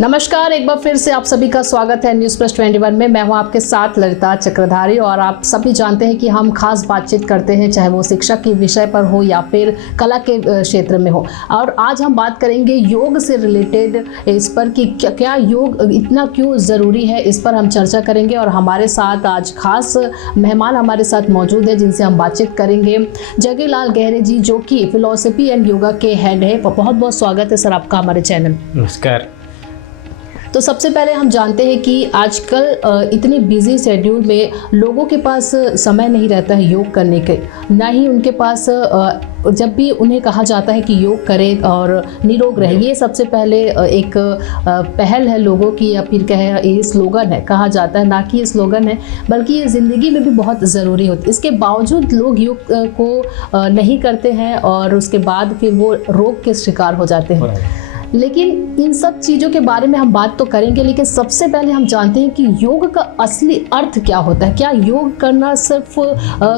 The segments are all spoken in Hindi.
नमस्कार, एक बार फिर से आप सभी का स्वागत है न्यूज़ प्लस 21 में। मैं हूं आपके साथ ललिता चक्रधारी और आप सभी जानते हैं कि हम खास बातचीत करते हैं, चाहे वो शिक्षा के विषय पर हो या फिर कला के क्षेत्र में हो। और आज हम बात करेंगे योग से रिलेटेड इस पर कि क्या योग इतना क्यों ज़रूरी है, इस पर हम चर्चा करेंगे। और हमारे साथ आज खास मेहमान हमारे साथ मौजूद है जिनसे हम बातचीत करेंगे। जगेलाल गहरे जी, जो कि फिलॉसफी एंड योगा के हेड है। बहुत बहुत स्वागत है सर आपका हमारे चैनल। नमस्कार। तो सबसे पहले हम जानते हैं कि आजकल इतनी बिजी शेड्यूल में लोगों के पास समय नहीं रहता है योग करने के, ना ही उनके पास जब भी उन्हें कहा जाता है कि योग करें और निरोग रहे, ये सबसे पहले एक पहल है लोगों की, या फिर कहे ये स्लोगन है, कहा जाता है, ना कि ये स्लोगन है बल्कि ये ज़िंदगी में भी बहुत ज़रूरी होती है। इसके बावजूद लोग योग को नहीं करते हैं और उसके बाद फिर वो रोग के शिकार हो जाते हैं। लेकिन इन सब चीज़ों के बारे में हम बात तो करेंगे, लेकिन सबसे पहले हम जानते हैं कि योग का असली अर्थ क्या होता है। क्या योग करना सिर्फ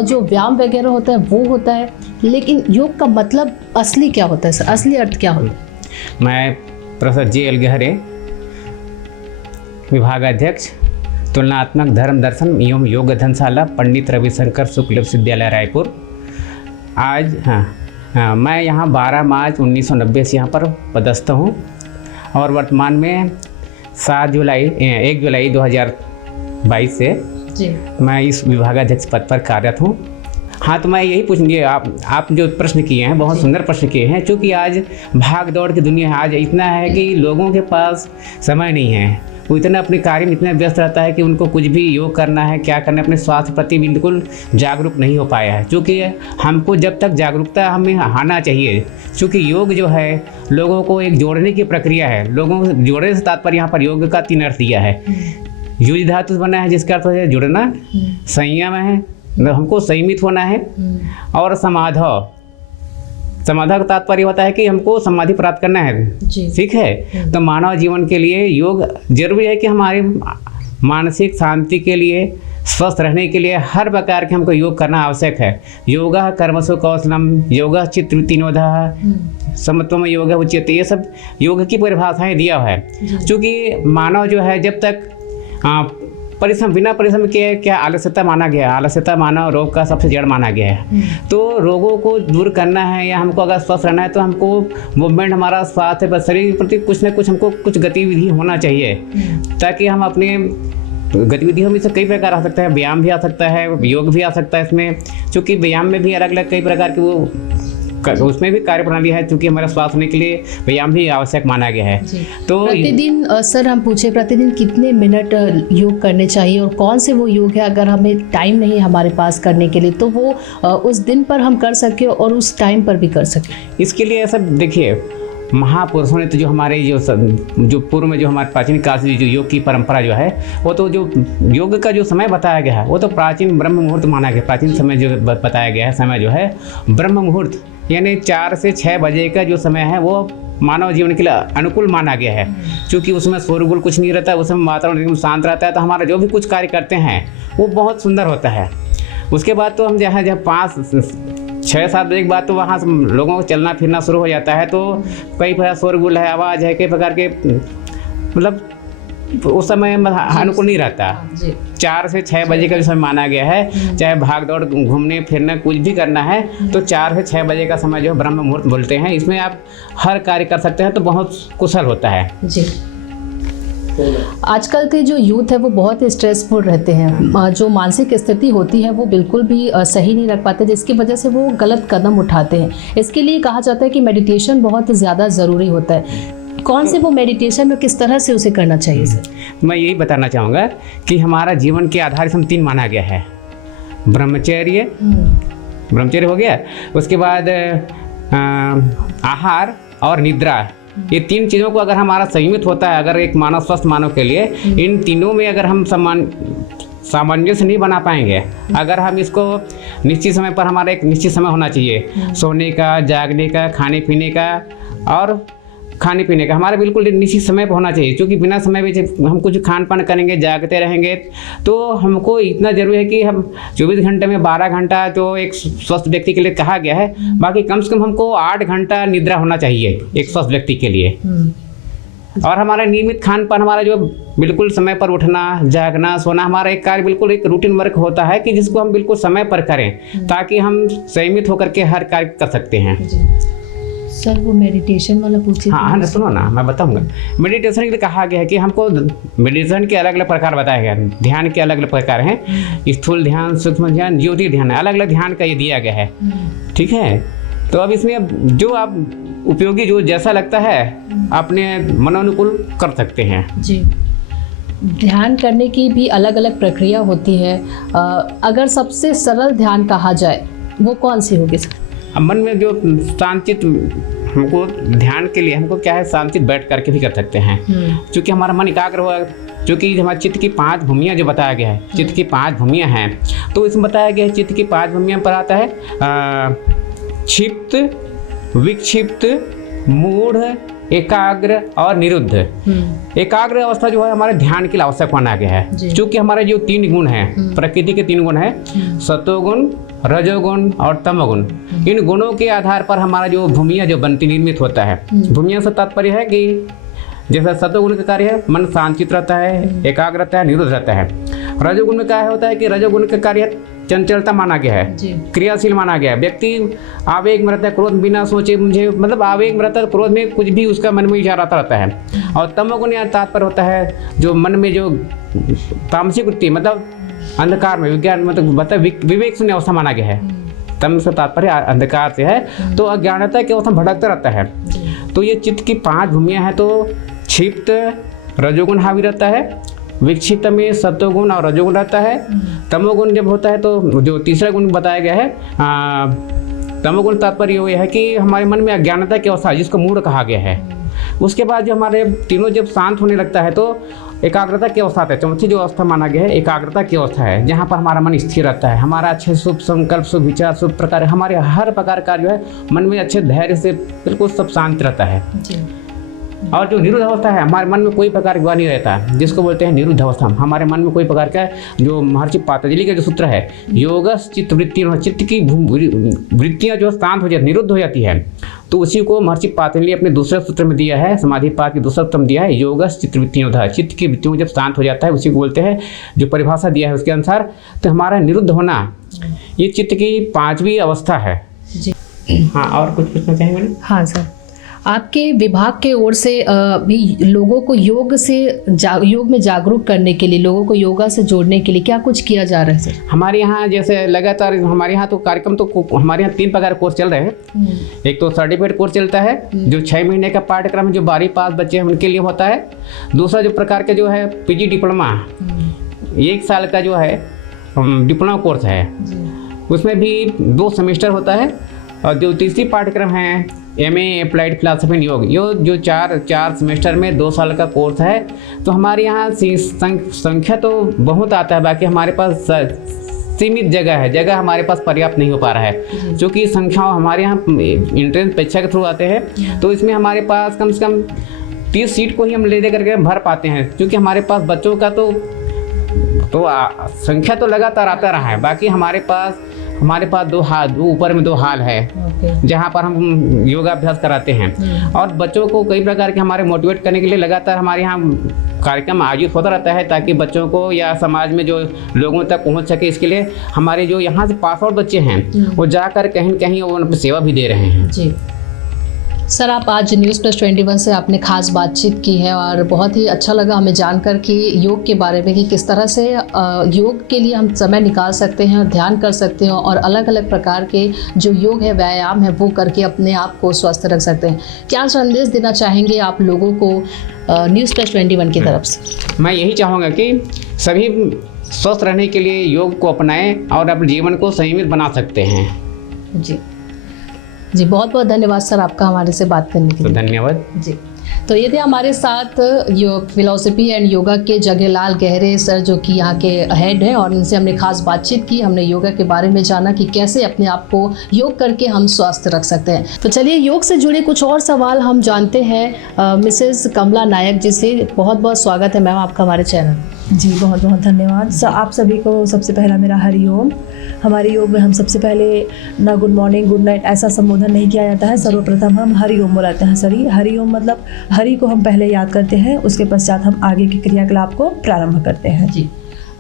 जो व्यायाम वगैरह होता है वो होता है, लेकिन योग का मतलब असली क्या होता है सर, असली अर्थ क्या होता है? मैं प्रोफेसर JL गहरे, विभागाध्यक्ष तुलनात्मक धर्म दर्शन एवं योग अध्ययनशाला, पंडित रविशंकर शुक्ल विश्वविद्यालय रायपुर। आज मैं यहाँ 12 मार्च 1990 से यहाँ पर पदस्थ हूँ और वर्तमान में 1 जुलाई 2022 से मैं इस विभागाध्यक्ष पद पर कार्यरत हूँ। हाँ, तो मैं यही पूछूंगी, आप जो प्रश्न किए हैं बहुत सुंदर प्रश्न किए हैं, क्योंकि आज भाग दौड़ की दुनिया है। आज इतना है कि लोगों के पास समय नहीं है, वो इतना अपने कार्य में इतना व्यस्त रहता है कि उनको कुछ भी योग करना है, क्या करना है, अपने स्वास्थ्य प्रति बिल्कुल जागरूक नहीं हो पाया है। क्योंकि हमको जब तक जागरूकता हमें आना चाहिए, क्योंकि योग जो है लोगों को एक जोड़ने की प्रक्रिया है। लोगों को जोड़ने से तात्पर्य यहाँ पर योग का 3 अर्थ दिया है। युज धातु बना है जिसका अर्थ है जुड़ना, संयम है, हमको संयमित होना है, और समाधि का तात्पर्य होता है कि हमको समाधि प्राप्त करना है। ठीक है, तो मानव जीवन के लिए योग जरूरी है कि हमारे मानसिक शांति के लिए, स्वस्थ रहने के लिए हर प्रकार के हमको योग करना आवश्यक है। योगा कर्मसु कौशलम, योगा चित्त विनोदः, समत्वम योग उच्यते, ये सब योग की परिभाषाएं दिया है। क्योंकि मानव जो है जब तक परिश्रम, बिना परिश्रम के क्या आलस्यता माना गया है। आलस्यता मानव रोग का सबसे जड़ माना गया है। तो रोगों को दूर करना है या हमको अगर स्वस्थ रहना है तो हमको मूवमेंट, हमारा स्वास्थ्य पर, शरीर के प्रति कुछ ना कुछ हमको कुछ गतिविधि होना चाहिए, ताकि हम अपने गतिविधियों में से कई प्रकार आ सकता है। व्यायाम भी आ सकता है, योग भी आ सकता है इसमें, क्योंकि व्यायाम में भी अलग अलग कई प्रकार के वो उसमें भी कार्य प्रणाली है। क्योंकि हमारा स्वास्थ्य होने के लिए व्यायाम भी आवश्यक माना गया है। तो प्रतिदिन सर हम पूछे, प्रतिदिन कितने मिनट योग करने चाहिए और कौन से वो योग है, अगर हमें टाइम नहीं हमारे पास करने के लिए, तो वो उस दिन पर हम कर सके और उस टाइम पर भी कर सके? इसके लिए सब देखिए, महापुरुषों ने तो जो हमारे जो पूर्व में जो हमारे प्राचीन काल से जो योग की परंपरा जो है, वो तो जो योग का जो समय बताया गया है वो तो प्राचीन ब्रह्म मुहूर्त माना गया। प्राचीन समय जो बताया गया है, समय जो है ब्रह्म मुहूर्त, यानी 4 से 6 बजे का जो समय है वो मानव जीवन के लिए अनुकूल माना गया है। क्योंकि उसमें शोरगुल कुछ नहीं रहता, उसमें वातावरण एकदम शांत रहता है, तो हमारा जो भी कुछ कार्य करते हैं वो बहुत सुंदर होता है। उसके बाद तो हम जहाँ 5-6-7 बजे के बाद तो वहाँ लोगों को चलना फिरना शुरू हो जाता है। तो कई प्रकार शोरगुल है, आवाज़ है, कई प्रकार के, मतलब उस समय अनुकूल नहीं रहता। 4 से 6 बजे का जो समय माना गया है, चाहे भाग दौड़, घूमने फिरना, कुछ भी करना है तो 4 से 6 बजे का समय जो है ब्रह्म मुहूर्त बोलते हैं। इसमें आप हर कार्य कर सकते हैं, तो बहुत कुशल होता है जी। आजकल के जो यूथ है वो बहुत स्ट्रेसफुल रहते हैं, जो मानसिक स्थिति होती है वो बिल्कुल भी सही नहीं रख पाते, जिसकी वजह से वो गलत कदम उठाते हैं। इसके लिए कहा जाता है कि मेडिटेशन बहुत ज़्यादा ज़रूरी होता है। कौन से वो मेडिटेशन और किस तरह से उसे करना चाहिए सर? मैं यही बताना चाहूँगा कि हमारा जीवन के आधार से 3 माना गया है। ब्रह्मचर्य हो गया, उसके बाद आहार और निद्रा। ये 3 चीज़ों को अगर हमारा संयमित होता है, अगर एक मानव, स्वस्थ मानव के लिए इन तीनों में अगर हम सामंजस्य नहीं बना पाएंगे, अगर हम इसको निश्चित समय पर, हमारा एक निश्चित समय होना चाहिए सोने का, जागने का, खाने पीने का, और खाने पीने का हमारा बिल्कुल निश्चित समय पर होना चाहिए। क्योंकि बिना समय पे हम कुछ खान पान करेंगे, जागते रहेंगे, तो हमको इतना जरूरी है कि हम 24 घंटे में 12 घंटा जो एक स्वस्थ व्यक्ति के लिए कहा गया है, बाकी कम से कम हमको 8 घंटा निद्रा होना चाहिए एक स्वस्थ व्यक्ति के लिए। और हमारा नियमित खान पान, हमारा जो बिल्कुल समय पर उठना, जागना, सोना, हमारा एक कार्य बिल्कुल एक रूटीन वर्क होता है कि जिसको हम बिल्कुल समय पर करें ताकि हम संयमित होकर के हर कार्य कर सकते हैं। सर वो मेडिटेशन वाला पूछिए। हाँ, सुनो ना, मैं बताऊंगा। मेडिटेशन के लिए कहा गया है कि हमको मेडिटेशन के अलग अलग प्रकार बताया गया है, ध्यान के अलग अलग प्रकार हैं, स्थूल ध्यान, सूक्ष्म ध्यान, ज्योति ध्यान, अलग अलग ध्यान का ये दिया गया है। ठीक है, तो अब इसमें जो आप उपयोगी जो जैसा लगता है अपने मनोनुकूल कर सकते हैं। जी, ध्यान करने की भी अलग अलग प्रक्रिया होती है। अगर सबसे सरल ध्यान कहा जाए वो कौन सी होगी सर? अब मन में जो शांतित, हमको ध्यान के लिए हमको क्या है, शांतित बैठ करके भी कर सकते हैं, क्योंकि हमारा मन एकाग्र हुआ, क्योंकि हमारे चित्त की 5 भूमियाँ जो बताया गया है, चित्त की 5 भूमियाँ हैं, तो इसमें बताया गया है चित्त की 5 भूमियाँ पर आता है क्षिप्त, विक्षिप्त, मूढ़, एकाग्र और निरुद्ध। एकाग्र अवस्था जो है हमारे ध्यान के लिए आवश्यक माना गया है, क्योंकि हमारे जो 3 गुण हैं, प्रकृति के 3 गुण हैं, सत्वगुण, रजोगुण और तमोगुण। इन गुणों के आधार पर हमारा जो भूमिया जो बनती निर्मित होता है। भूमिया से तात्पर्य है कि जैसा सत्वगुण का कार्य है, मन शांतित रहता है, एकाग्र रहता है, निरुद्ध रहता है। रजोगुण में क्या होता है कि रजोगुण का कार्य चंचलता माना गया है, क्रियाशील माना गया है। व्यक्ति आवेग में रहता है, क्रोध बिना सोचे मुझे, मतलब आवेग में रहता है, क्रोध में कुछ भी उसका मन में विचार आता रहता है। और तमोगुण या तात्पर्य होता है जो मन में जो तामसिक वृत्ति, मतलब अंधकार में, विज्ञान मतलब विवेक शून्य अवस्था माना गया है। तम से तात्पर्य अंधकार से है, तो अज्ञानता की अवस्था भटकता रहता है। तो ये चित्त की 5 भूमियाँ हैं, तो क्षिप्त रजोगुण हावी रहता है, विक्षिप्त में सत्वगुण और रजोगुण रहता है। तमोगुण जब होता है तो जो तीसरा गुण बताया गया है, तमोगुण तात्पर्य ये है कि हमारे मन में अज्ञानता की अवस्था जिसको मूढ़ कहा गया है। उसके बाद जो हमारे तीनों जब शांत होने लगता है तो एकाग्रता की अवस्था आता है। चौथी जो अवस्था माना गया है एकाग्रता की अवस्था है, जहाँ पर हमारा मन स्थिर रहता है, हमारा अच्छे शुभ संकल्प, शुभ विचार, शुभ प्रकार, हमारे हर प्रकार का जो है मन में अच्छे धैर्य से बिल्कुल सब शांत रहता है। और जो निरुद्ध अवस्था है, हमारे मन में कोई प्रकार का नहीं रहता, जिसको बोलते हैं निरुद्ध अवस्था। हमारे मन में कोई प्रकार का, जो महर्षि पतंजलि का जो सूत्र है, योगस चित्त वृत्ति, चित्त की वृत्तियाँ जो शांत हो जाती, निरुद्ध हो जाती है, तो उसी को महर्षि पतंजलि अपने दूसरे सूत्र में दिया है, समाधिपाद के दूसरा सूत्र में दिया है, योगस चित्त वृत्तियों, चित्त की वृत्तियों जब शांत हो जाता है उसी को बोलते हैं, जो परिभाषा दिया है उसके अनुसार। तो हमारा निरुद्ध होना ये चित्त की 5वीं अवस्था है जी। हाँ, और कुछ पूछना चाहेंगे? हाँ सर, आपके विभाग के ओर से भी लोगों को योग में जागरूक करने के लिए, लोगों को योगा से जोड़ने के लिए क्या कुछ किया जा रहा है सर? हमारे यहाँ जैसे लगातार हमारे यहाँ तो कार्यक्रम तो हमारे यहाँ 3 प्रकार कोर्स चल रहे हैं। एक तो सर्टिफिकेट कोर्स चलता है जो 6 महीने का पाठ्यक्रम है, जो 12वीं पास बच्चे हैं उनके लिए होता है। दूसरा जो प्रकार का जो है PG डिप्लोमा, 1 साल का जो है डिप्लोमा कोर्स है, उसमें भी 2 सेमेस्टर होता है। और जो तीसरी पाठ्यक्रम है MA अप्लाइड फिलॉसफी एंड योग, यो जो 4 सेमेस्टर में 2 साल का कोर्स है। तो हमारे यहाँ संख्या तो बहुत आता है, बाकी हमारे पास सीमित जगह है, जगह हमारे पास पर्याप्त नहीं हो पा रहा है, क्योंकि संख्या हमारे यहाँ एंट्रेंस परीक्षा के थ्रू आते हैं। तो इसमें हमारे पास कम से कम 30 सीट को ही हम ले करके भर पाते हैं, क्योंकि हमारे पास बच्चों का तो संख्या तो लगातार आता रहा है। बाकी हमारे पास 2 ऊपर में 2 हाल है जहाँ पर हम योगाभ्यास कराते हैं। और बच्चों को कई प्रकार के हमारे मोटिवेट करने के लिए लगातार हमारे यहाँ कार्यक्रम आयोजित होता रहता है, ताकि बच्चों को या समाज में जो लोगों तक पहुँच सके। इसके लिए हमारे जो यहाँ से पास आउट बच्चे हैं वो जाकर कहीं कहीं वो अपनी सेवा भी दे रहे हैं जी। सर, आप आज News+21 से आपने खास बातचीत की है और बहुत ही अच्छा लगा हमें जानकर कि योग के बारे में, कि किस तरह से योग के लिए हम समय निकाल सकते हैं और ध्यान कर सकते हैं, और अलग अलग प्रकार के जो योग है, व्यायाम है, वो करके अपने आप को स्वस्थ रख सकते हैं। क्या संदेश देना चाहेंगे आप लोगों को News+21 की तरफ से? मैं यही चाहूँगा कि सभी स्वस्थ रहने के लिए योग को अपनाएं और अपने जीवन को संयमित बना सकते हैं जी। बहुत बहुत धन्यवाद सर आपका हमारे से बात करने के लिए। धन्यवाद जी। तो ये थे हमारे साथ योग फिलॉसफी एंड योगा के जगेलाल गहरे सर, जो कि यहाँ के हेड हैं, और इनसे हमने खास बातचीत की। हमने योगा के बारे में जाना कि कैसे अपने आप को योग करके हम स्वस्थ रख सकते हैं। तो चलिए योग से जुड़े कुछ और सवाल हम जानते हैं मिसेस कमला नायक जी से। बहुत बहुत स्वागत है मैम आपका हमारे चैनल। जी बहुत बहुत धन्यवाद। आप सभी को सबसे पहला मेरा हरिओम। हमारे योग में हम सबसे पहले ना गुड मॉर्निंग गुड नाइट ऐसा संबोधन नहीं किया जाता है। सर्वप्रथम हम हरिओम बोलाते हैं। हरिओम मतलब हरि को हम पहले याद करते हैं, उसके पश्चात हम आगे के क्रियाकलाप को प्रारंभ करते हैं। जी,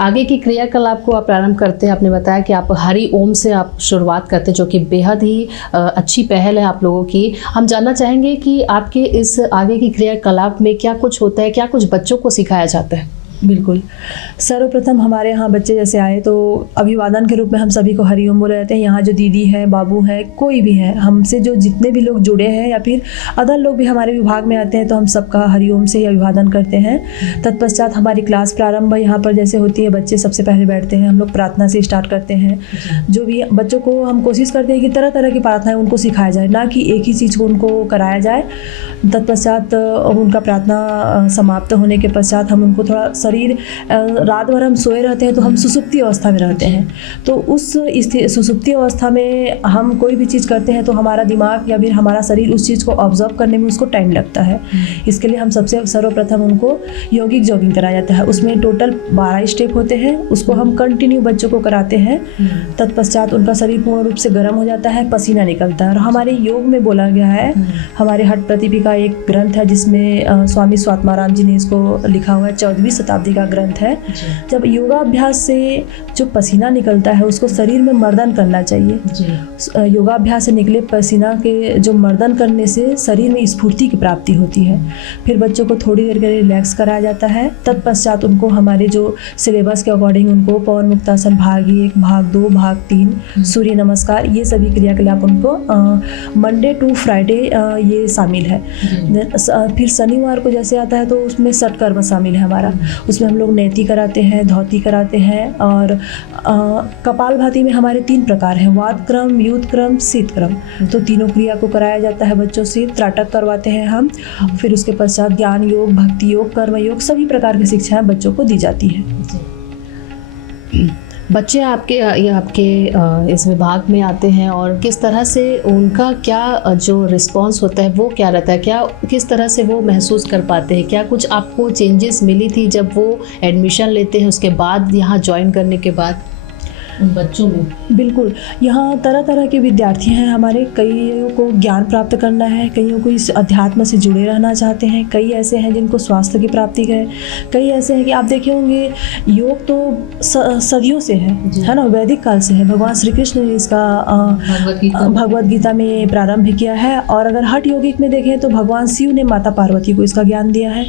आगे की क्रियाकलाप को आप प्रारंभ करते हैं। आपने बताया कि आप हरि ओम से आप शुरुआत करते हैं, जो कि बेहद ही अच्छी पहल है आप लोगों की। हम जानना चाहेंगे कि आपके इस आगे की क्रियाकलाप में क्या कुछ होता है, क्या कुछ बच्चों को सिखाया जाता है? बिल्कुल। सर्वप्रथम हमारे यहाँ बच्चे जैसे आए तो अभिवादन के रूप में हम सभी को हरिओम बोले जाते हैं। यहाँ जो दीदी है, बाबू है, कोई भी है, हमसे जो जितने भी लोग जुड़े हैं या फिर अदर लोग भी हमारे विभाग में आते हैं तो हम सबका हरिओम से ही अभिवादन करते हैं। तत्पश्चात हमारी क्लास प्रारंभ यहाँ पर जैसे होती है, बच्चे सबसे पहले बैठते हैं, हम लोग प्रार्थना से स्टार्ट करते हैं। जो भी बच्चों को हम कोशिश करते हैं कि तरह तरह की प्रार्थनाएँ उनको सिखाया जाए, ना कि एक ही चीज़ को उनको कराया जाए। तत्पश्चात उनका प्रार्थना समाप्त होने के पश्चात हम उनको थोड़ा शरीर, रात भर हम सोए रहते हैं तो हम सुसुप्ति अवस्था में रहते हैं, तो उस सुसुप्ति अवस्था में हम कोई भी चीज़ करते हैं तो हमारा दिमाग या फिर हमारा शरीर उस चीज़ को ऑब्जर्व करने में उसको टाइम लगता है। इसके लिए हम सबसे सर्वप्रथम उनको यौगिक जॉगिंग कराया जाता है। उसमें टोटल 12 स्टेप होते हैं, उसको हम कंटिन्यू बच्चों को कराते हैं। तत्पश्चात उनका शरीर पूर्ण रूप से गर्म हो जाता है, पसीना निकलता है। और हमारे योग में बोला गया है, हमारे हठ प्रतिपि का एक ग्रंथ है जिसमें स्वामी स्वात्माराम जी ने इसको लिखा हुआ है, 14वीं शताब्दी का ग्रंथ है। जब योगाभ्यास से जो पसीना निकलता है उसको शरीर में मर्दन करना चाहिए। योगाभ्यास से निकले पसीना के जो मर्दन करने से शरीर में स्फूर्ति की प्राप्ति होती है। फिर बच्चों को थोड़ी देर के लिए रिलैक्स कराया जाता है। तत्पश्चात उनको हमारे जो सिलेबस के अकॉर्डिंग उनको पवन मुक्तासन भाग 1, भाग 2, भाग 3, सूर्य नमस्कार, ये सभी क्रियाकलाप उनको मंडे टू फ्राइडे ये शामिल है। फिर शनिवार को जैसे आता है तो उसमें सटकर्म शामिल है हमारा। उसमें हम लोग नेति कराते हैं, धौती कराते हैं। और कपालभाति में हमारे 3 प्रकार हैं, वात क्रम, युद्ध क्रम, शीत क्रम। तो तीनों क्रिया को कराया जाता है बच्चों से। त्राटक करवाते हैं हम। फिर उसके पश्चात ज्ञान योग, भक्ति योग, कर्म योग, सभी प्रकार की शिक्षाएं बच्चों को दी जाती हैं। बच्चे आपके इस विभाग में आते हैं और किस तरह से उनका क्या जो रिस्पांस होता है वो क्या रहता है, क्या किस तरह से वो महसूस कर पाते हैं? क्या कुछ आपको चेंजेस मिली थी जब वो एडमिशन लेते हैं उसके बाद, यहाँ ज्वाइन करने के बाद उन बच्चों में? बिल्कुल, यहाँ तरह तरह के विद्यार्थी हैं हमारे। कईयों को ज्ञान प्राप्त करना है, कईयों को इस अध्यात्म से जुड़े रहना चाहते हैं, कई ऐसे हैं जिनको स्वास्थ्य की प्राप्ति है, कई ऐसे हैं कि आप देखे होंगे योग तो सदियों से है ना, वैदिक काल से है। भगवान श्री कृष्ण ने इसका भगवद गीता में प्रारंभ किया है। और अगर हठ योगिक में देखें तो भगवान शिव ने माता पार्वती को इसका ज्ञान दिया है।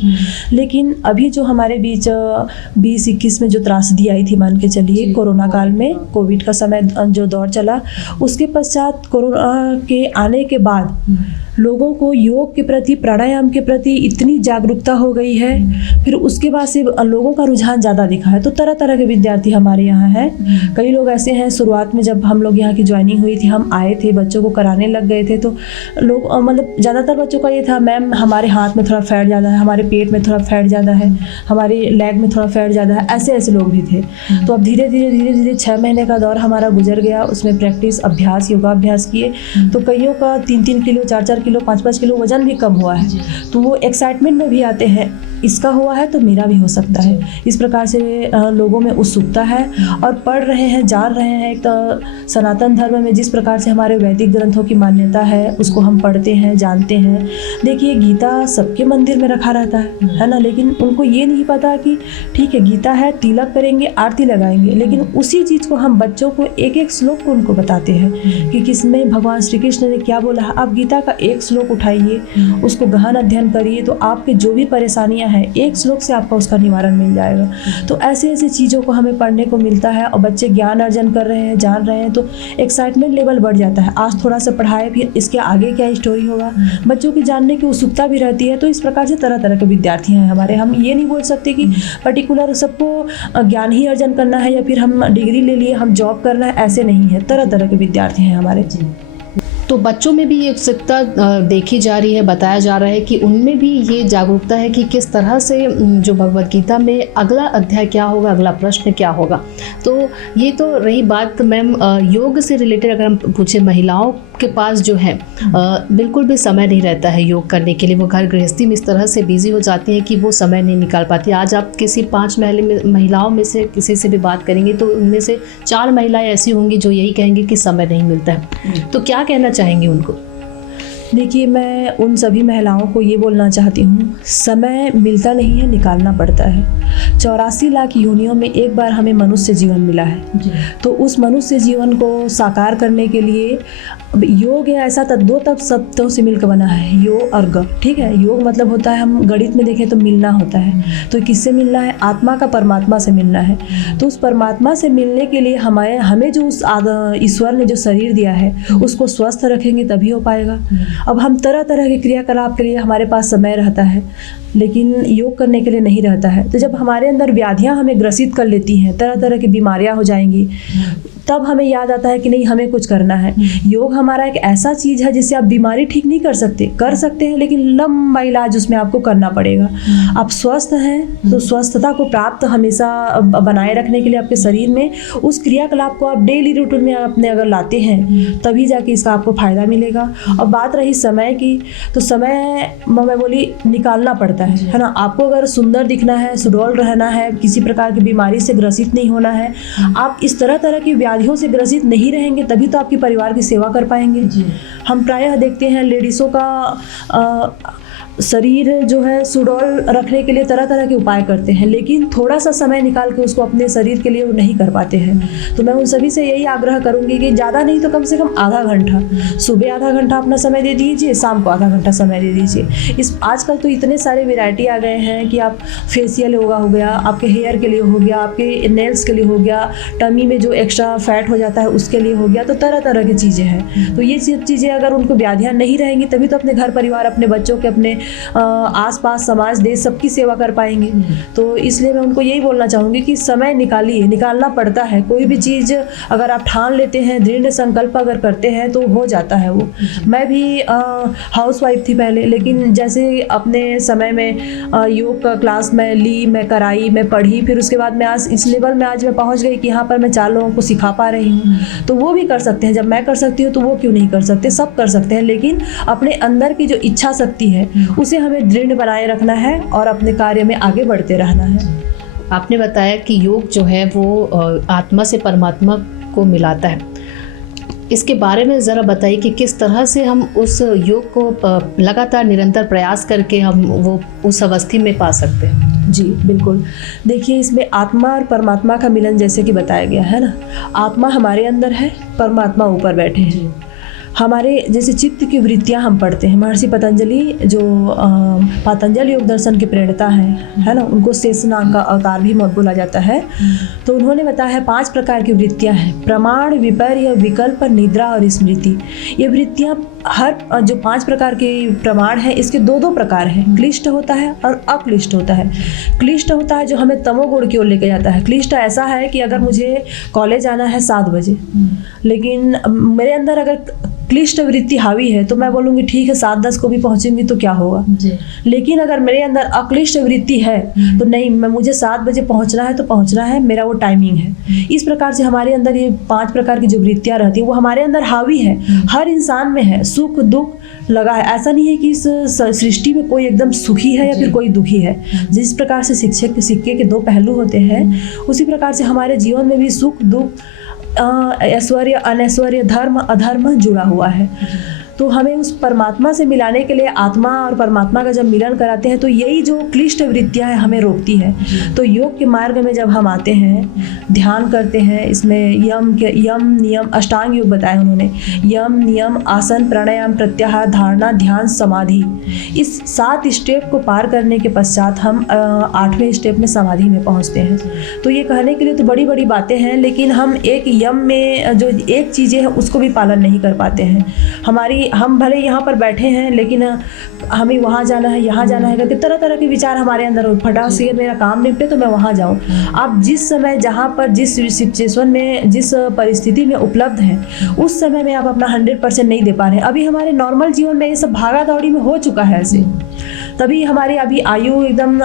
लेकिन अभी जो हमारे बीच 2021 में जो त्रासदी आई थी, मान के चलिए कोरोना काल में, कोविड का समय जो दौर चला, उसके पश्चात कोरोना के आने के बाद लोगों को योग के प्रति, प्राणायाम के प्रति इतनी जागरूकता हो गई है। फिर उसके बाद से लोगों का रुझान ज़्यादा दिखा है। तो तरह तरह के विद्यार्थी हमारे यहाँ हैं। कई लोग ऐसे हैं, शुरुआत में जब हम लोग यहाँ की ज्वाइनिंग हुई थी, हम आए थे, बच्चों को कराने लग गए थे, तो लोग मतलब ज़्यादातर बच्चों का ये था, मैम हमारे हाथ में थोड़ा फैट ज़्यादा है, हमारे पेट में थोड़ा फैट ज़्यादा है, हमारे लेग में थोड़ा फैट ज़्यादा है, ऐसे लोग भी थे। तो अब धीरे धीरे 6 महीने का दौर हमारा गुजर गया। उसमें प्रैक्टिस, अभ्यास, योगाभ्यास किए तो कईयों का 3-3 किलो, 4-4 किलो, 5-5 किलो वजन भी कम हुआ है। तो वो एक्साइटमेंट में भी आते हैं, इसका हुआ है तो मेरा भी हो सकता है। इस प्रकार से लोगों में उत्सुकता है और पढ़ रहे हैं, जान रहे हैं। एक तो सनातन धर्म में जिस प्रकार से हमारे वैदिक ग्रंथों की मान्यता है उसको हम पढ़ते हैं, जानते हैं। देखिए, गीता सबके मंदिर में रखा रहता है ना, लेकिन उनको ये नहीं पता कि ठीक है गीता है, तिलक करेंगे, आरती लगाएंगे, लेकिन उसी चीज़ को हम बच्चों को एक श्लोक को उनको बताते हैं कि किसमें भगवान श्री कृष्ण ने क्या बोला है। आप गीता का एक श्लोक उठाइए, उसको गहन अध्ययन करिए, तो आपके जो भी परेशानियां हैं एक श्लोक से आपका उसका निवारण मिल जाएगा। तो ऐसे चीज़ों को हमें पढ़ने को मिलता है और बच्चे ज्ञान अर्जन कर रहे हैं, जान रहे हैं, तो एक्साइटमेंट लेवल बढ़ जाता है। आज थोड़ा सा पढ़ाए, फिर इसके आगे क्या स्टोरी होगा, बच्चों की जानने की उत्सुकता भी रहती है। तो इस प्रकार से तरह तरह के विद्यार्थी हैं हमारे। हम ये नहीं बोल सकते कि पर्टिकुलर सबको ज्ञान ही अर्जन करना है या फिर हम डिग्री ले लिए हम जॉब करना है, ऐसे नहीं है। तरह तरह के विद्यार्थी हैं हमारे। तो बच्चों में भी ये उत्सुकता देखी जा रही है, बताया जा रहा है कि उनमें भी ये जागरूकता है कि किस तरह से जो भगवद गीता में अगला अध्याय क्या होगा, अगला प्रश्न क्या होगा। तो ये तो रही बात मैम योग से रिलेटेड। अगर हम पूछे महिलाओं के पास जो है बिल्कुल भी समय नहीं रहता है योग करने के लिए, वो घर गृहस्थी में इस तरह से बिजी हो जाती हैं कि वो समय नहीं निकाल पाती। आज आप किसी 5 महिलाओं में से किसी से भी बात करेंगे तो उनमें से 4 महिलाएं ऐसी होंगी जो यही कहेंगी कि समय नहीं मिलता है। तो क्या कहना चाहेंगी उनको? देखिए, मैं उन सभी महिलाओं को ये बोलना चाहती हूँ, समय मिलता नहीं है, निकालना पड़ता है। 84 लाख योनियों में एक बार हमें मनुष्य जीवन मिला है, तो उस मनुष्य जीवन को साकार करने के लिए योग है ऐसा दो तब शब्दों से मिलकर बना है, योग और ग। ठीक है, योग मतलब होता है, हम गणित में देखें तो मिलना होता है। तो किससे मिलना है? आत्मा का परमात्मा से मिलना है। तो उस परमात्मा से मिलने के लिए हमें जो उस ईश्वर ने जो शरीर दिया है उसको स्वस्थ रखेंगे तभी हो पाएगा। अब हम तरह तरह के क्रियाकलाप के लिए हमारे पास समय रहता है, लेकिन योग करने के लिए नहीं रहता है। तो जब हमारे अंदर व्याधियां हमें ग्रसित कर लेती हैं, तरह तरह की बीमारियां हो जाएंगी, तब हमें याद आता है कि नहीं, हमें कुछ करना है। योग हमारा एक ऐसा चीज़ है जिससे आप बीमारी ठीक नहीं कर सकते हैं, लेकिन लंबा इलाज उसमें आपको करना पड़ेगा। आप स्वस्थ हैं तो स्वस्थता को प्राप्त हमेशा बनाए रखने के लिए आपके शरीर में उस क्रियाकलाप को आप डेली रूटीन में अपने अगर लाते हैं तभी जाके इसका आपको फ़ायदा मिलेगा। और बात रही समय की, तो समय मैं बोली निकालना पड़ता है ना। आपको अगर सुंदर दिखना है, सुडौल रहना है, किसी प्रकार की बीमारी से ग्रसित नहीं होना है, आप इस तरह की व्याधियों से ग्रसित नहीं रहेंगे तभी तो आपके परिवार की सेवा कर पाएंगे। हम प्रायः देखते हैं लेडीज़ों का शरीर जो है सुडौल रखने के लिए तरह तरह के उपाय करते हैं, लेकिन थोड़ा सा समय निकाल के उसको अपने शरीर के लिए वो नहीं कर पाते हैं। तो मैं उन सभी से यही आग्रह करूंगी कि ज़्यादा नहीं तो कम से कम आधा घंटा, सुबह आधा घंटा अपना समय दे दीजिए, शाम को आधा घंटा समय दे दीजिए। इस आजकल तो इतने सारे वैरायटी आ गए हैं कि आप फेशियल योगा हो गया, आपके हेयर के लिए हो गया, आपके नेल्स के लिए हो गया, टमी में जो एक्स्ट्रा फैट हो जाता है उसके लिए हो गया, तो तरह तरह की चीज़ें हैं। तो ये चीज़ें अगर उनको व्याधियाँ नहीं रहेंगी तभी तो अपने घर परिवार, अपने बच्चों के, अपने आसपास, समाज, देश सबकी सेवा कर पाएंगे। तो इसलिए मैं उनको यही बोलना चाहूँगी कि समय निकालिए, निकालना पड़ता है। कोई भी चीज़ अगर आप ठान लेते हैं, दृढ़ संकल्प अगर करते हैं तो हो जाता है वो। मैं भी हाउसवाइफ थी पहले, लेकिन जैसे अपने समय में योग का क्लास मैं ली, मैं कराई, मैं पढ़ी, फिर उसके बाद मैं आज इस लेवल में आज मैं पहुँच गई कि यहाँ पर मैं 4 लोगों को सिखा पा रही हूँ। तो वो भी कर सकते हैं, जब मैं कर सकती हूँ तो वो क्यों नहीं कर सकते? सब कर सकते हैं, लेकिन अपने अंदर की जो इच्छा शक्ति है उसे हमें दृढ़ बनाए रखना है और अपने कार्य में आगे बढ़ते रहना है। आपने बताया कि योग जो है वो आत्मा से परमात्मा को मिलाता है। इसके बारे में ज़रा बताइए कि किस तरह से हम उस योग को लगातार निरंतर प्रयास करके हम वो उस अवस्थी में पा सकते हैं। जी बिल्कुल, देखिए इसमें आत्मा और परमात्मा का मिलन जैसे कि बताया गया है ना, आत्मा हमारे अंदर है, परमात्मा ऊपर बैठे हैं। हमारे जैसे चित्त की वृत्तियां हम पढ़ते हैं, महर्षि पतंजलि जो पतंजलि योग दर्शन के प्रणेता हैं, है ना, उनको शेषनाग का अवतार भी बोला जाता है। तो उन्होंने बताया है 5 प्रकार की वृत्तियां हैं, प्रमाण, विपर्य, विकल्प, निद्रा और स्मृति। ये वृत्तियां हर जो 5 प्रकार के प्रमाण है इसके 2-2 प्रकार हैं, क्लिष्ट होता है और अक्लिष्ट होता है। क्लिष्ट होता है जो हमें तमोगुण की ओर लेके जाता है। क्लिष्ट ऐसा है कि अगर मुझे कॉलेज आना है 7 बजे, लेकिन मेरे अंदर अगर क्लिष्ट वृत्ति हावी है तो मैं बोलूँगी ठीक है 7-10 को भी पहुँचूंगी तो क्या होगा। लेकिन अगर मेरे अंदर अक्लिष्ट वृत्ति है तो नहीं, मुझे 7 बजे पहुँचना है तो पहुँचना है, मेरा वो टाइमिंग है। इस प्रकार से हमारे अंदर ये 5 प्रकार की जो वृत्तियाँ रहती है वो हमारे अंदर हावी है, हर इंसान में है, सुख दुख लगा है। ऐसा नहीं है कि इस सृष्टि में कोई एकदम सुखी है या फिर कोई दुखी है। जिस प्रकार से सिक्के के 2 पहलू होते हैं, उसी प्रकार से हमारे जीवन में भी सुख दुख, ऐश्वर्य अनैश्वर्य, धर्म अधर्म जुड़ा हुआ है। तो हमें उस परमात्मा से मिलाने के लिए आत्मा और परमात्मा का जब मिलन कराते हैं तो यही जो क्लिष्ट वृत्तियां हैं हमें रोकती है। तो योग के मार्ग में जब हम आते हैं, ध्यान करते हैं, इसमें यम नियम अष्टांग योग बताया उन्होंने, यम नियम आसन प्राणायाम प्रत्याहार धारणा ध्यान समाधि, इस 7 स्टेप को पार करने के पश्चात हम 8वें स्टेप में समाधि में पहुँचते हैं। तो ये कहने के लिए तो बड़ी बड़ी बातें हैं, लेकिन हम एक यम में जो एक चीज़ें हैं उसको भी पालन नहीं कर पाते हैं। हमारी हम भले यहाँ पर बैठे हैं लेकिन हमें वहाँ जाना है, यहाँ जाना है करके तरह तरह के विचार हमारे अंदर हो, फटाक से मेरा काम निपटे तो मैं वहाँ जाऊँ। आप जिस समय जहाँ पर जिस सिचुएशन में जिस परिस्थिति में उपलब्ध हैं उस समय में आप अपना 100% नहीं दे पा रहे हैं। अभी हमारे नॉर्मल जीवन में ये सब भागा दौड़ी में हो चुका है ऐसे, तभी हमारी अभी आयु एकदम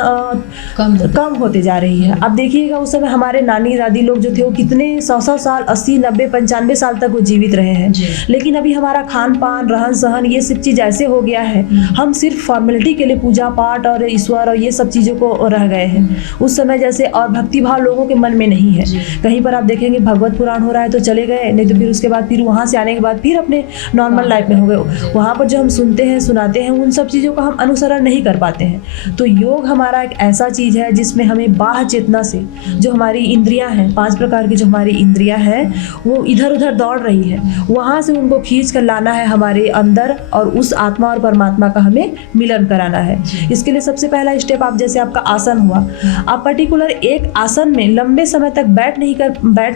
कम होते जा रही है। अब देखिएगा उस समय हमारे नानी दादी लोग जो थे वो कितने 100 साल 80 90 95 साल तक वो जीवित रहे हैं, लेकिन अभी हमारा खान पान रहन सहन ये सब चीज़ ऐसे हो गया है, हम सिर्फ फॉर्मेलिटी के लिए पूजा पाठ और ईश्वर और ये सब चीज़ों को रह गए हैं। उस समय जैसे और भक्तिभाव लोगों के मन में नहीं है। कहीं पर आप देखेंगे भगवत पुराण हो रहा है तो चले गए, नहीं तो फिर उसके बाद फिर वहाँ से आने के बाद फिर अपने नॉर्मल लाइफ में हो गए। वहाँ पर जो हम सुनते हैं सुनाते हैं उन सब चीज़ों का हम अनुसरण नहीं कर पाते हैं। तो योग हमारा एक ऐसा चीज़ है जिसमें हमें बाह्य चेतना से जो हमारी इंद्रियां हैं, 5 प्रकार की जो हमारी इंद्रियां हैं वो इधर उधर दौड़ रही है, वहाँ से उनको खींच कर लाना है हमारे अंदर और उस आत्मा और परमात्मा का हमें मिलन कराना है। इसके लिए सबसे पहला स्टेप आप जैसे आपका आसन हुआ, आप पर्टिकुलर एक आसन में लंबे समय तक बैठ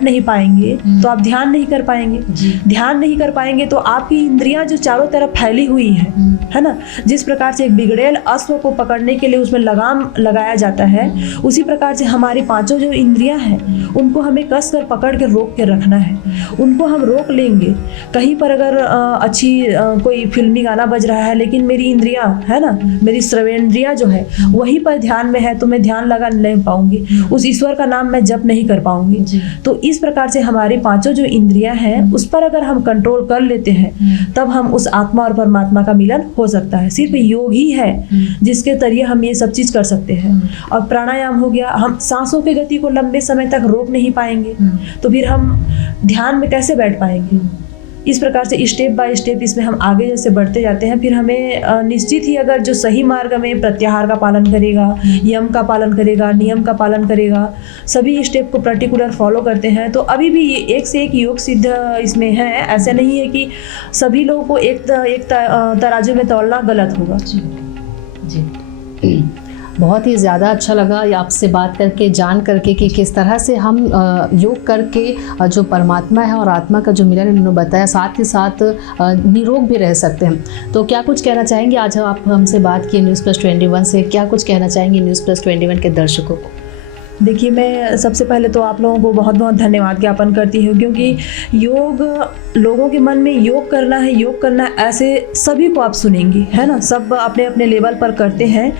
नहीं पाएंगे तो आप ध्यान नहीं कर पाएंगे। ध्यान नहीं कर पाएंगे तो आपकी इंद्रियां जो चारों तरफ फैली हुई है ना, जिस प्रकार से एक बिगड़ेल अश्व को पकड़ने के लिए उसमें लगाम लगाया जाता है, उसी प्रकार से हमारी 5 जो इंद्रियां हैं उनको हमें कस कर पकड़ के रोक के रखना है। उनको हम रोक लेंगे, कहीं पर अगर अच्छी कोई फिल्मी गाना बज रहा है लेकिन मेरी इंद्रियां है ना, मेरी श्रवणेंद्रियां जो है वहीं पर ध्यान में है तो मैं ध्यान लगा नहीं पाऊंगी, उस ईश्वर का नाम मैं जप नहीं कर पाऊंगी। तो इस प्रकार से हमारी 5 जो इंद्रियां हैं उस पर अगर हम कंट्रोल कर लेते हैं तब हम उस आत्मा और परमात्मा का मिलन हो सकता है। सिर्फ योग ही है जिसके जरिए हम ये सब चीज़ कर सकते हैं। और प्राणायाम हो गया, हम सांसों की गति को लंबे समय तक रोक नहीं पाएंगे तो फिर हम ध्यान में कैसे बैठ पाएंगे। इस प्रकार से स्टेप बाय स्टेप इसमें हम आगे जैसे बढ़ते जाते हैं, फिर हमें निश्चित ही अगर जो सही मार्ग में प्रत्याहार का पालन करेगा, यम का पालन करेगा, नियम का पालन करेगा, सभी स्टेप को पर्टिकुलर फॉलो करते हैं तो अभी भी ये एक से एक योग सिद्ध इसमें है। ऐसा नहीं है कि सभी लोगों को एक तराजू में तौलना गलत होगा। जी बहुत ही ज़्यादा अच्छा लगा ये आपसे बात करके, जान करके कि किस तरह से हम योग करके जो परमात्मा है और आत्मा का जो मिलन उन्होंने बताया, साथ ही साथ निरोग भी रह सकते हैं। तो क्या कुछ कहना चाहेंगे, आज आप हमसे बात किए News+21 से, क्या कुछ कहना चाहेंगे News+21 के दर्शकों को? देखिए, मैं सबसे पहले तो आप लोगों को बहुत बहुत धन्यवाद ज्ञापन करती हूँ, क्योंकि योग लोगों के मन में योग करना है ऐसे सभी को आप सुनेंगी, है ना। सब अपने अपने लेवल पर करते हैं,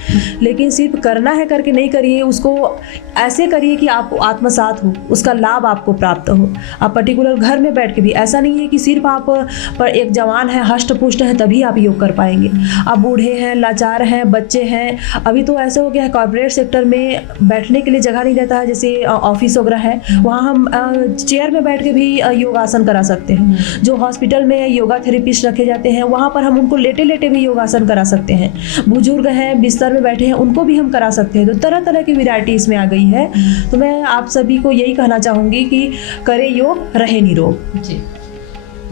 लेकिन सिर्फ करना है करके नहीं करिए, उसको ऐसे करिए कि आप आत्मसात हो, उसका लाभ आपको प्राप्त हो। आप पर्टिकुलर घर में बैठ के भी, ऐसा नहीं है कि सिर्फ आप पर एक जवान है, हष्ट पुष्ट है तभी आप योग कर पाएंगे। आप बूढ़े हैं, लाचार हैं, बच्चे हैं, अभी तो ऐसे हो गया है कॉर्पोरेट सेक्टर में बैठने के लिए जगह नहीं रहता है, जैसे ऑफिस वगैरह है, वहाँ हम चेयर में बैठ के भी योगासन करा सकते हैं। जो हॉस्पिटल में योगा थेरेपिस्ट रखे जाते हैं वहाँ पर हम उनको लेटे लेटे भी योगासन करा सकते हैं। बुजुर्ग हैं, बिस्तर में बैठे हैं, उनको भी हम करा सकते हैं। तो तरह तरह की वैरायटी इसमें आ गई है। तो मैं आप सभी को यही कहना चाहूँगी कि करें योग, रहे निरोग।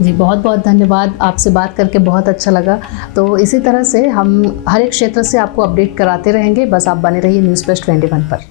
जी बहुत बहुत धन्यवाद, आपसे बात करके बहुत अच्छा लगा। तो इसी तरह से हम हर एक क्षेत्र से आपको अपडेट कराते रहेंगे, बस आप बने रहिए News+21 पर।